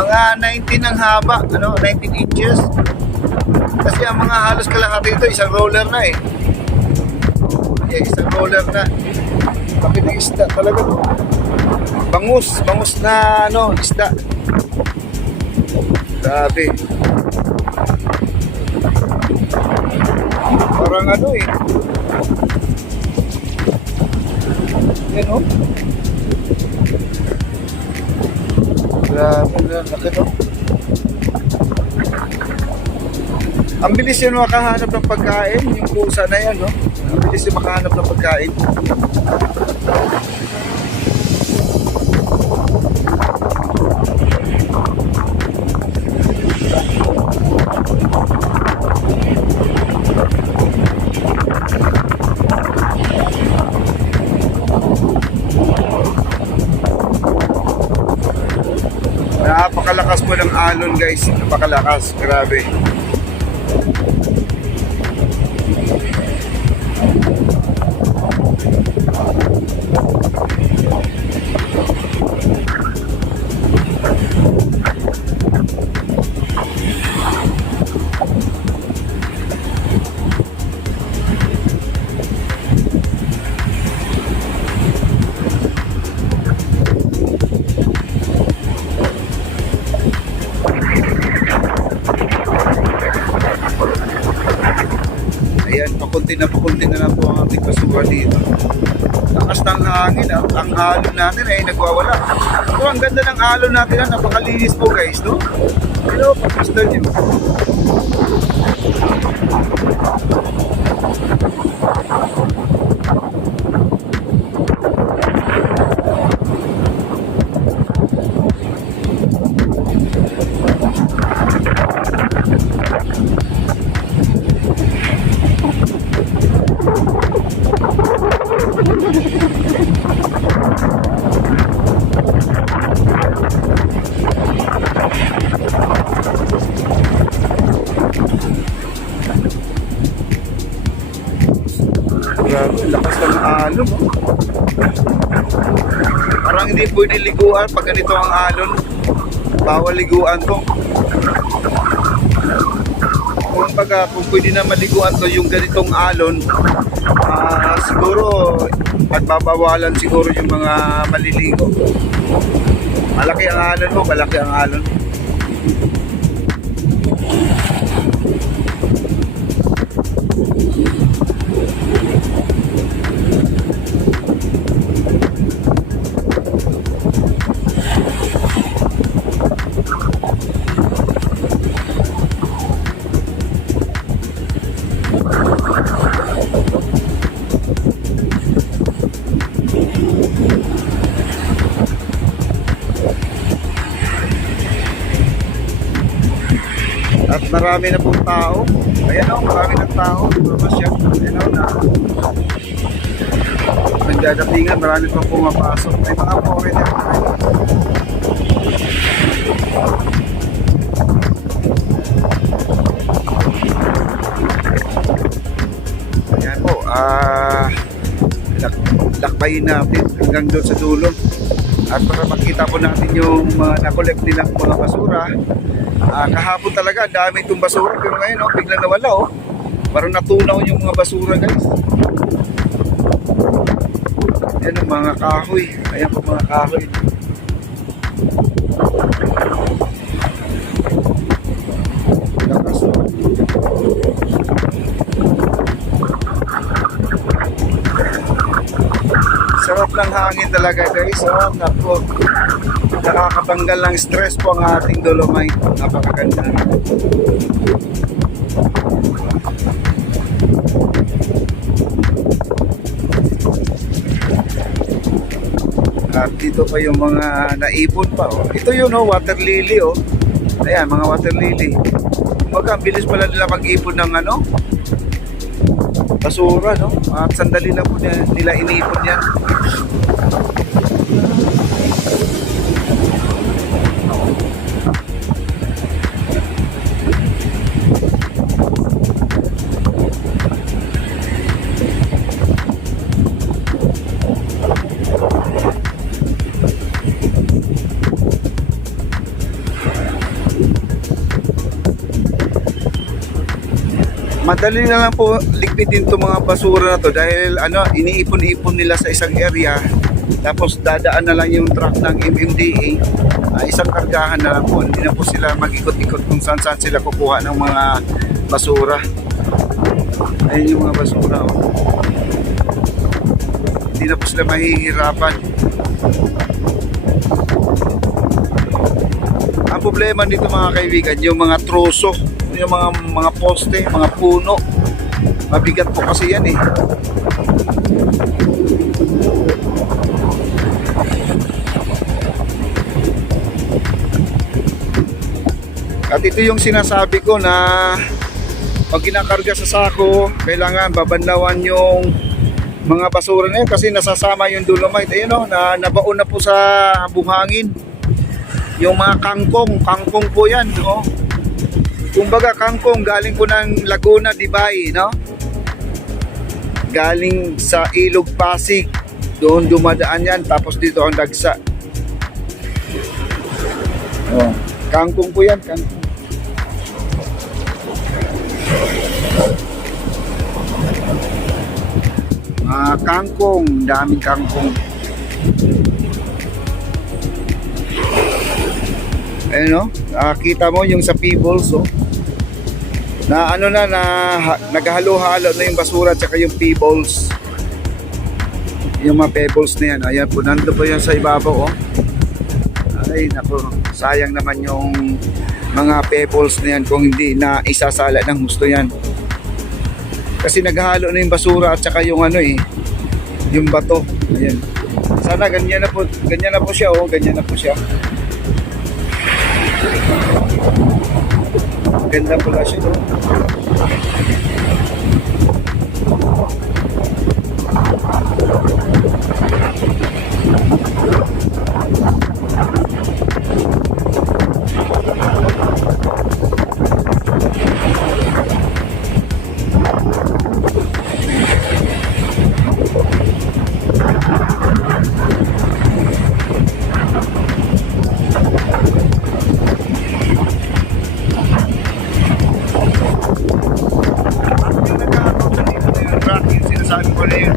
Mga 19 ang haba, 19 inches. Kasi ang mga halos kalahati ito, isang roller na eh. Isang roller na. Laki ng isda talaga. Bangus na isda. Grabe. Parang eh. Yan Grabe na, laki Ang bilis yun makahanap ng pagkain, yung pusa na yan, Ang bilis yun makahanap ng pagkain. Napakalakas po ng alon guys, napakalakas, grabe. Ayan, pakunti na lang po ang ating basura dito. Lakas ng hangin, ang alon natin ay nagwawala. So, ang ganda ng alon natin, napakalinis po guys, Hello, pag-gusto nyo. Grabe, lakas ng alon. Parang hindi pwede liguan pag ganito ang alon. Bawal liguan to. Kung pwede na maliguan to yung ganitong alon, siguro pagbabawalan siguro yung mga maliligo. Malaki ang alon malaki ang alon. At marami na pong tao. Ayan marami ng tao. Masyad. Nagdadatingan, marami pang pumapasok. May mga foreigner na. Ayan po. Lakbayin natin hanggang doon sa dulo. At para makita po natin yung na-collect nilang mga basura. Kahapon talaga, dami itong basura. Pero ngayon, biglang nawala. Parang natunaw yung mga basura, guys. Ayan ang mga kahoy. Ayan po mga kahoy. Lakas. Sarap ng hangin talaga, guys. Naku. Nakakatanggal ng stress po ang ating Dolomite. Napakaganda. At dito pa yung mga naipon pa. Ito yun, water lily. Ayan, mga water lily. Kumbaga, ang bilis pala nila mag-ipon ng basura, At sandali na po nila inipon yan. Madali na lang po ligpitin itong mga basura na to dahil iniipon-ipon nila sa isang area, tapos dadaan na lang yung truck ng MMDA, isang kargahan na lang po, hindi na po sila mag-ikot-ikot kung saan sila kukuha ng mga basura. Ayun yung mga basura, oh. Hindi na po sila mahihirapan. Ang problema nito mga kaibigan, yung mga troso, yung mga poste, mga puno, mabigat po kasi yan eh. At ito yung sinasabi ko na pag kinakarga sa sako, kailangan babanlawan yung mga basura na yun kasi nasasama yung dolomite. Ayun o, nabaon na po sa buhangin. Yung mga kangkong po yan. No? Kumbaga kangkong galing po ng Laguna, Dibay, no? Galing sa Ilog Pasig. Doon dumadaan yan, tapos dito ang dagsa. Oh, kangkong po yan, kangkong. Kangkong, daming kangkong. Ayun no, kita mo yung sa Peebles, oh. Na naghalo-halo na yung basura at saka yung Peebles. Yung mga pebbles na yan, ayan po, nandun po yan sa ibabaw, oh. Ay naku, sayang naman yung mga pebbles na yan kung hindi na isasala ng gusto yan. Kasi naghalo na yung basura at saka yung yung bato. Ayan. Sana ganyan na po siya, oh, ganyan na po siya. Ganda pala siya, oh. Sabi ko na yun.